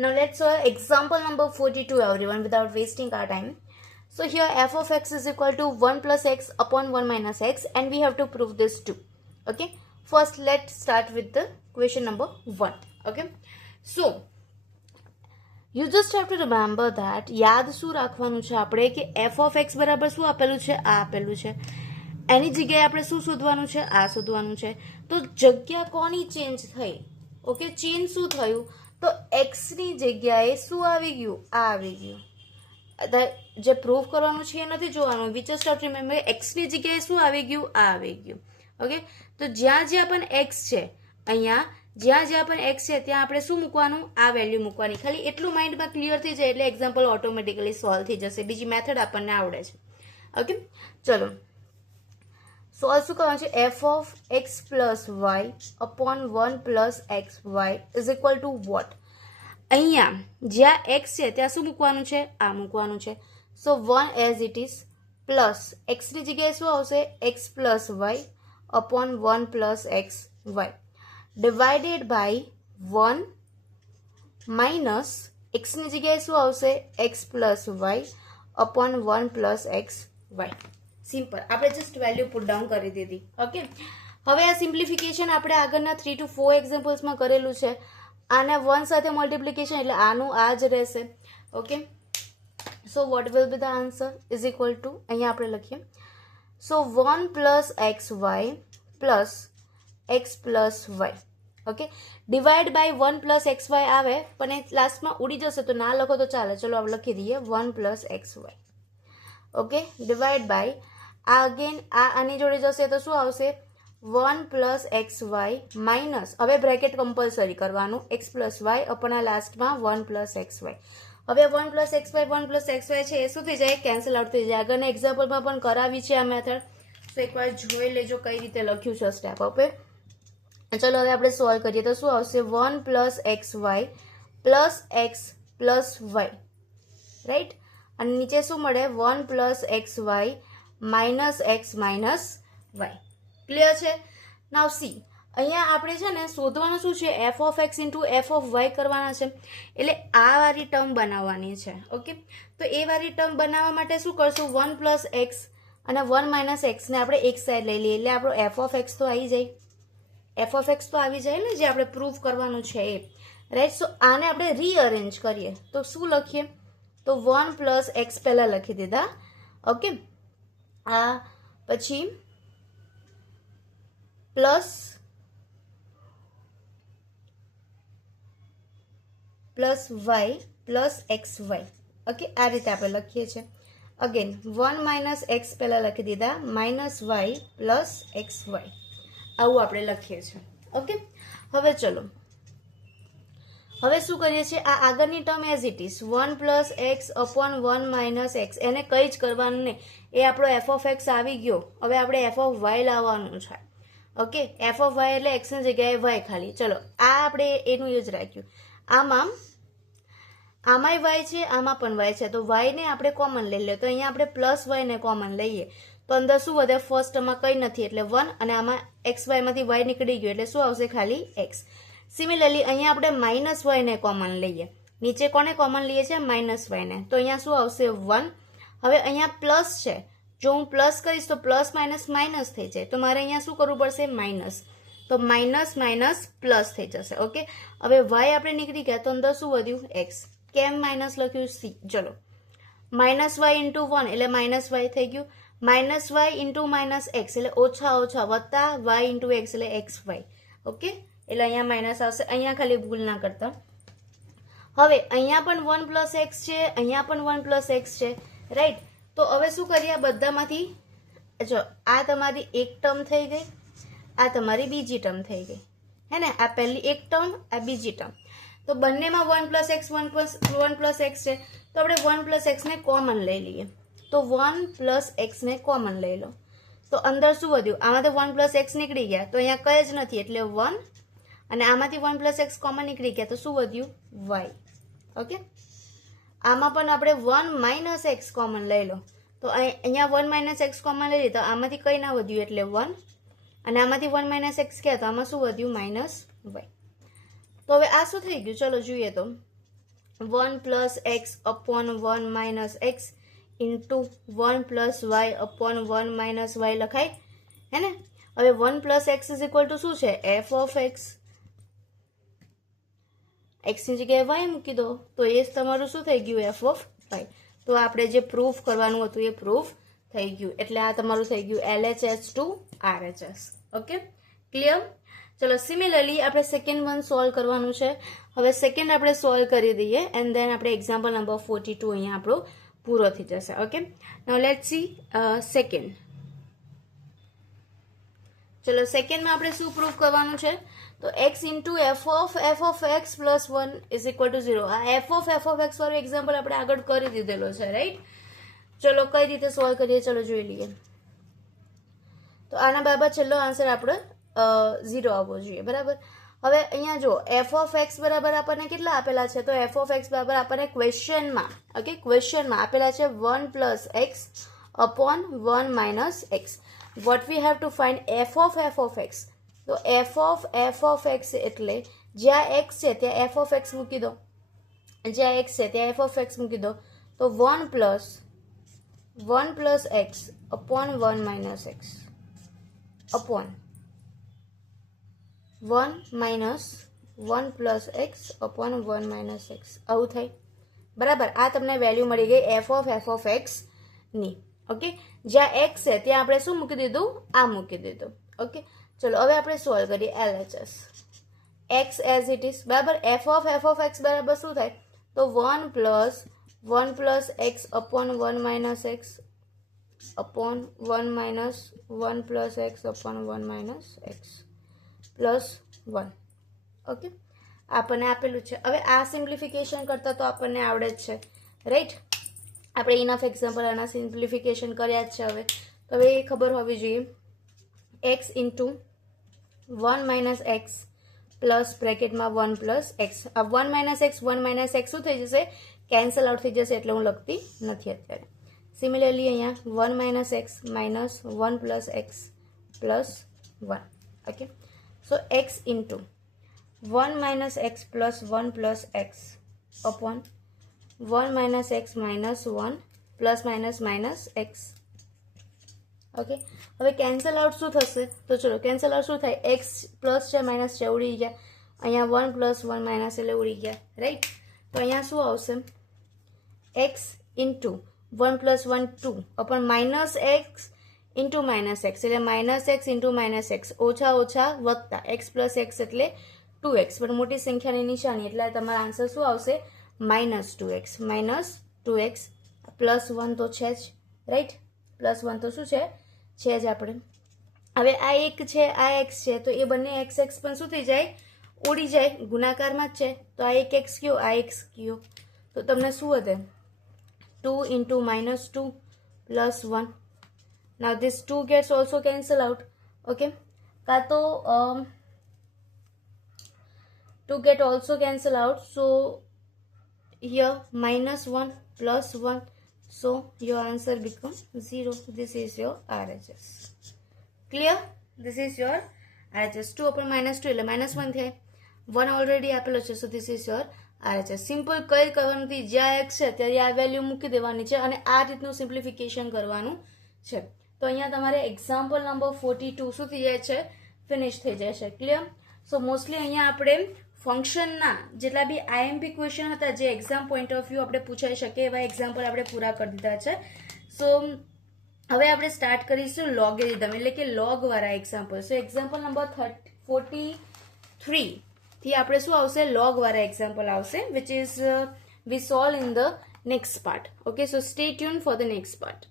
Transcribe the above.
Now let's solve example number 42 everyone without wasting our time. So here f of x is equal to 1 plus x upon 1 minus x and we have to prove this too. Okay. First let's start with the question number 1. Okay. So you just have to remember that યાદ શું રાખવાનું છે આપણે કે f of x બરાબર શું આપેલું છે આ આપેલું છે એની જગ્યાએ આપણે શું શોધવાનું છે આ શોધવાનું છે તો જગ્યા કોની ચેન્જ થઈ ઓકે ચેન્જ શું થયું તો x ની જગ્યાએ શું આવી ગયું આ આવી ગયું જે પ્રૂવ કરવાનું છે એ નથી જોવાનું we just have to remember x ની જગ્યાએ શું આવી ગયું આ આવી ગયું ઓકે તો જ્યાં પણ x છે અહીંયા જ્યાં પણ x છે ત્યાં આપણે શું મૂકવાનું આ વેલ્યુ મૂકવાની ખાલી એટલું માઇન્ડમાં ક્લિયર થઈ જાય એટલે એક્ઝામ્પલ ઓટોમેટિકલી સોલ્વ થઈ જશે બીજી મેથડ આપણને આવડે છે ઓકે ચલો સોલ્વ શું કરવાનું છે f of x plus y upon 1 plus xy is equal to what અહીંયા જ્યાં x છે ત્યાં શું મૂકવાનું છે આ મૂકવાનું છે so 1 as it is plus x ની જગ્યાએ શું આવશે x plus y upon 1 plus xy divided by 1 minus x ની જગ્યાએ શું આવશે x plus y upon 1 plus xy simple આપણે જસ્ટ વેલ્યુ પુટ ડાઉન કરી દીધી ઓકે હવે આ સિમ્પ્લિફિકેશન આપણે આગળના 3 to 4 એક્ઝામ્પલ્સમાં કરેલું છે આને 1 સાથે મલ્ટિપ્લિકેશન એટલે આનું આ જ રહેશે okay so what will be the answer is equal to અહીંયા આપણે લખીએ so 1 plus xy plus x plus y okay divide by 1 plus xy આવે પણ એ લાસ્ટમાં ઉડી જશે તો ના લખો તો ચાલે ચલો આપણે લખી દઈએ 1 plus xy okay divide by આ અગેન આ આની જોડે જશે તો શું આવશે 1 પ્લસ xy માઇનસ હવે બ્રેકેટ કમ્પલસરી કરવાનું x પ્લસ y અપન આ લાસ્ટમાં 1 પ્લસ xy હવે 1 પ્લસ xy 1 પ્લસ xy છે એ શું થઈ જાય કેન્સલ આઉટ થઈ જાય આગળના એક્ઝામ્પલમાં પણ કરાવી છે આ મેથડ તો એકવાર જોઈ લેજો કઈ રીતે લખ્યું છે સ્ટેપ ઓકે ચલો હવે આપણે સોલ્વ કરીએ તો શું આવશે 1 plus xy plus x plus y right અને નીચે શું મળે 1 plus xy minus x minus y clear છે નાવ સી અહીંયા આપણે છે ને શોધવાનું શું છે f of x into f of y કરવાના છે એટલે આ વાળી ટર્મ બનાવવાની છે ઓકે તો એ વાળી ટર્મ બનાવવા માટે શું કરશું 1 પ્લસ x અને 1 માઇનસ x ને આપણે એક સાઈડ લઈ લઈએ એટલે આપણો f of x તો આવી જાય f of x તો આવી જાય ને જે આપણે પ્રૂફ કરવાનું છે એ રાઈટ સો આને આપણે રીઅરેન્જ કરીએ તો શું લખીએ તો 1 પ્લસ x પહેલા લખી દીધા ઓકે આ પછી plus plus y plus xy okay આ રીતે આપણે લખીએ છીએ અગેન 1 માઇનસ x પહેલા લખી દીધા માઇનસ y પ્લસ xy આવું આપણે લખીએ છીએ ઓકે હવે ચલો હવે શું કરીએ છીએ આ આગળની term as it is 1 plus x upon 1 minus x એને કંઈ જ કરવાનું નહીં એ આપણો એફ ઓફ એક્સ આવી ગયો હવે આપણે એફ ઓફ વાય લાવવાનું છે ઓકે એફ ઓફ વાય એટલે એક્સની જગ્યાએ વાય ખાલી ચલો આ આપણે એનું જ રાખ્યું આમાંય વાય છે આમાં પણ વાય છે તો વાયને આપણે કોમન લઈ લઈએ તો અહીંયા આપણે પ્લસ વાયને કોમન લઈએ તો અંદર શું વધે ફર્સ્ટમાં કંઈ નથી એટલે 1 અને આમાં એક્સ વાયમાંથી વાય નીકળી ગયો એટલે શું આવશે ખાલી એક્સ સિમિલરલી અહીંયા આપણે માઇનસ વાયને કોમન લઈએ નીચે કોને કોમન લઈએ છીએ માઇનસ વાયને તો અહીંયા શું આવશે 1 હવે અહીંયા પ્લસ છે જો હું પ્લસ કરીશ તો પ્લસ માઇનસ માઇનસ થઈ જાય તો મારે અહીંયા શું કરવું પડશે માઇનસ તો માઇનસ માઇનસ પ્લસ થઈ જશે ઓકે હવે વાય આપણે નીકળી ગયા તો અંદર શું વધ્યું એક્સ કેમ માઇનસ લખ્યું સી ચલો માઇનસ વાય ઇન્ટુ 1 એટલે માઇનસ વાય થઈ ગયું minus y into minus x એટલે ઓછા ઓછા વત્તા વાય ઇન્ટુ એક્સ એટલે એક્સ વાય ઓકે એટલે અહીંયા માઇનસ આવશે અહીંયા ખાલી ભૂલ ના કરતા હવે અહીંયા પણ 1 પ્લસ એક્સ છે અહીંયા પણ 1 પ્લસ એક્સ છે રાઈટ તો હવે શું કરીએ આ બધામાંથી જો આ તમારી એક ટર્મ થઈ ગઈ આ તમારી બીજી ટર્મ થઈ ગઈ હે ને આ પહેલી એક ટર્મ આ બીજી ટર્મ તો બંનેમાં 1 પ્લસ એક્સ 1 પ્લસ એક્સ છે તો આપણે 1 પ્લસ એક્સને કોમન લઈ લઈએ તો 1 પ્લસ એક્સને કોમન લઈ લો તો અંદર શું વધ્યું આમાંથી 1 પ્લસ એક્સ નીકળી ગયા તો અહીંયા કંઈ જ નથી એટલે 1 અને આમાંથી 1 પ્લસ એક્સ કોમન નીકળી ગયા તો શું વધ્યું વાય ઓકે આમાં પણ આપણે 1 માઇનસ એક્સ કોમન લઈ લો તો અહીંયા 1 માઇનસ એક્સ કોમન લઈ લીધો આમાંથી કંઈ ના વધ્યું એટલે 1 અને આમાંથી 1 માઇનસ એક્સ ગયા તો આમાં શું વધ્યું માઇનસ વાય તો હવે આ શું થઈ ગયું ચલો જોઈએ તો 1 plus x upon 1 minus x into 1 plus y upon 1 minus y લખાય હે ને. હવે 1 plus x is equal to શું છે? f of x. x ની જગ્યાએ y મૂકી દો તો એ તમારું શું થઈ ગયું? f of y. તો આપણે જે પ્રૂફ કરવાનું હતું એ પ્રૂફ થઈ ગયું. એટલે આ તમારું થઈ ગયું LHS to RHS. Okay, clear? ચલો સિમિલરલી આપણે સેકન્ડ વન સોલ્વ કરવાનું છે. હવે સેકન્ડ આપણે સોલ્વ કરી દઈએ એન્ડ દેન આપણે એક્ઝામ્પલ નંબર 42 અહીંયા આપણો પૂરો થઈ જશે. Okay, now let's see second. ચલો સેકન્ડમાં આપણે શું પ્રૂફ કરવાનું છે? તો x into f of x plus 1 is equal two 0. આ f of x વાળું એક્ઝામ્પલ આપણે આગળ કરી દીધેલો છે, રાઈટ? ચલો કઈ રીતે સોલ્વ કરીએ ચલો જોઈ લઈએ. તો આના બાબત છેલ્લો આન્સર આપણે 0 આવવો જોઈએ, બરાબર? હવે અહીંયા જો f of x બરાબર આપણને કેટલા આપેલા છે? તો f of x બરાબર આપણને ક્વેશ્ચનમાં, ઓકે, ક્વેશ્ચનમાં આપેલા છે 1 plus x upon 1 minus x. What we have to find f of x. તો f of x એટલે જ્યાં x છે ત્યાં f of x મૂકી દો, જ્યાં x છે ત્યાં f of x મૂકી દો. તો 1 plus x upon 1 minus x upon 1 minus 1 plus x upon 1 minus x. આવું થાય, બરાબર? આ તમને વેલ્યુ મળી ગઈ f of x ની. ઓકે, જ્યાં x છે ત્યાં આપણે શું મૂકી દીધું? આ મૂકી દીધું. ઓકે, ચલો હવે આપણે સોલ્વ કરીએ LHS. x as it is, બરાબર? f of x બરાબર શું થાય? તો 1 plus x upon 1 minus x upon 1 minus 1 plus x upon 1 minus x plus 1. Okay, આપણને આપેલું છે. હવે આ સિમ્પ્લિફિકેશન કરતા તો આપણને આવડે જ છે, રાઈટ? આપણે ઇનફ એક્ઝામ્પલ આના સિમ્પ્લિફિકેશન કર્યા જ છે. હવે તો હવે એ ખબર હોવી જોઈએ. x into 1 minus x plus બ્રેકેટમાં 1 plus x. આ 1 minus x શું થઈ જશે? કેન્સલ આઉટ થઈ જશે, એટલે હું લખતી નથી અત્યારે. સિમિલરલી અહીંયા 1 minus x minus 1 plus x plus 1. Okay, સો x into 1 minus x plus 1 plus x upon 1 minus x minus 1 plus minus x. Okay, હવે કેન્સલ આઉટ શું થશે? તો ચલો કેન્સલ આઉટ શું થાય? x પ્લસ છે માઇનસ છે ઉડી ગયા. અહીંયા 1 plus 1 માઇનસ એટલે ઉડી ગયા, રાઈટ? તો અહીંયા શું આવશે? x into 1 plus 1 2 upon minus x into minus x એટલે minus x into minus x ઓછા ઓછા વત્તા x plus x એટલે 2x. પણ મોટી સંખ્યાની નિશાની એટલે તમારો આન્સર શું આવશે? -2x પ્લસ 1 તો છે જ, રાઈટ? પ્લસ 1 તો શું છે જ આપણે. હવે આ એક છે, આ x છે, તો એ બંને x પણ શું થઈ જાય? ઉડી જાય, ગુણાકારમાં જ છે. તો આ એક x કયો, આ x કયો, તો તમને શું વધે? 2 into -2 plus 1. Now this 2 gets also cancel out. Okay, કાં તો 2 get also cancel out. So here -1 plus 1. So your answer becomes 0. This is your RHS. Clear? This is your RHS. 2 upon -2 એટલે -1 થાય. 1 already આપેલો છે. So this is your RHS. Simple કઈ કરવાનું નથી, જ્યાં x છે ત્યારે આ વેલ્યુ મૂકી દેવાની છે અને આ રીતનું સિમ્પ્લિફિકેશન કરવાનું છે. તો અહીંયા તમારે એક્ઝામ્પલ નંબર 42 શું થઈ જાય છે? ફિનિશ થઈ જાય છે. ક્લિયર? સો મોસ્ટલી અહીંયા આપણે ફંક્શનના જેટલા બી IMP ક્વેશ્ચન હતા જે એક્ઝામ પોઈન્ટ ઓફ વ્યૂ આપણે પૂછાઈ શકે એવા એક્ઝામ્પલ આપણે પૂરા કરી દીધા છે. સો હવે આપણે સ્ટાર્ટ કરીશું લોગેરિધમ એટલે કે લોગ વાળા એક્ઝામ્પલ. સો એક્ઝામ્પલ નંબર 43 થી આપણે શું આવશે? લોગ વાળા એક્ઝામ્પલ આવશે, which is we solve in the next part. Okay, so stay tune for the next part.